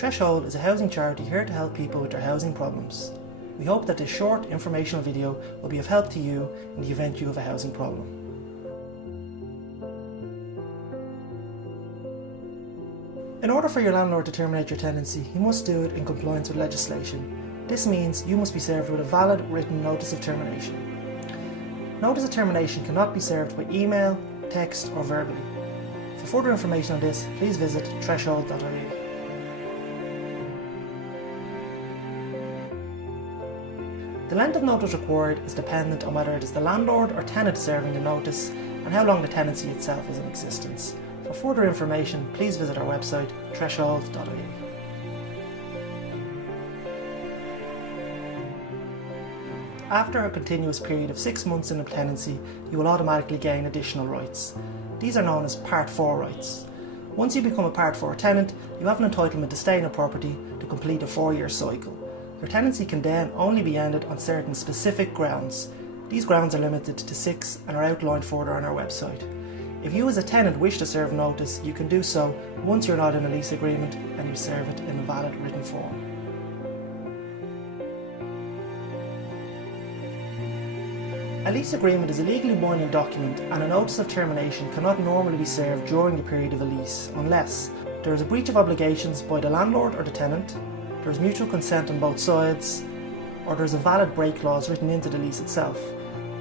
Threshold is a housing charity here to help people with their housing problems. We hope that this short informational video will be of help to you in the event you have a housing problem. In order for your landlord to terminate your tenancy, he must do it in compliance with legislation. This means you must be served with a valid written notice of termination. Notice of termination cannot be served by email, text or verbally. For further information on this, please visit threshold.ie. The length of notice required is dependent on whether it is the landlord or tenant serving the notice and how long the tenancy itself is in existence. For further information, please visit our website threshold.ie. After a continuous period of 6 months in a tenancy, you will automatically gain additional rights. These are known as Part 4 rights. Once you become a Part 4 tenant, you have an entitlement to stay in a property to complete a 4-year cycle. Your tenancy can then only be ended on certain specific grounds. These grounds are limited to 6 and are outlined further on our website. If you as a tenant wish to serve notice, you can do so once you're not in a lease agreement and you serve it in a valid written form. A lease agreement is a legally binding document, and a notice of termination cannot normally be served during the period of a lease unless there is a breach of obligations by the landlord or the tenant, there is mutual consent on both sides, or there is a valid break clause written into the lease itself.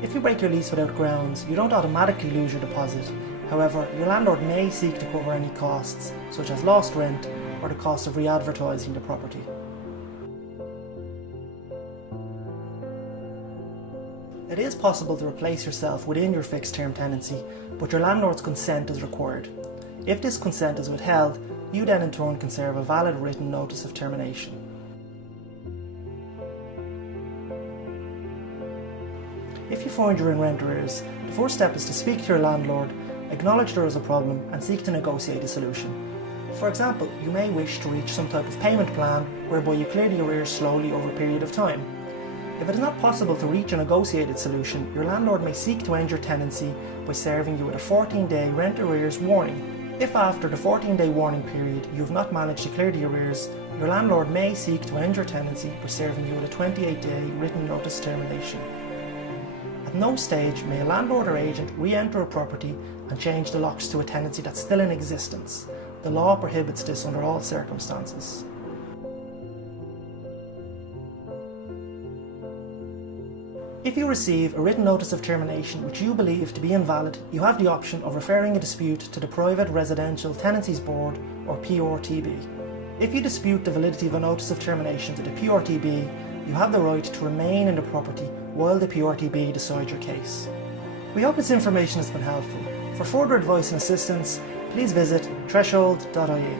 If you break your lease without grounds, you don't automatically lose your deposit. However, your landlord may seek to cover any costs, such as lost rent or the cost of re-advertising the property. It is possible to replace yourself within your fixed term tenancy, but your landlord's consent is required. If this consent is withheld, you then in turn can serve a valid written notice of termination. If you find you're in rent arrears, the first step is to speak to your landlord, acknowledge there is a problem and seek to negotiate a solution. For example, you may wish to reach some type of payment plan whereby you clear the arrears slowly over a period of time. If it is not possible to reach a negotiated solution, your landlord may seek to end your tenancy by serving you with a 14-day rent arrears warning. If after the 14-day warning period you have not managed to clear the arrears, your landlord may seek to end your tenancy by serving you with a 28-day written notice termination. At no stage may a landlord or agent re-enter a property and change the locks to a tenancy that's still in existence. The law prohibits this under all circumstances. If you receive a written notice of termination which you believe to be invalid, you have the option of referring a dispute to the Private Residential Tenancies Board, or PRTB. If you dispute the validity of a notice of termination to the PRTB, you have the right to remain in the property while the PRTB decide your case. We hope this information has been helpful. For further advice and assistance, please visit threshold.ie.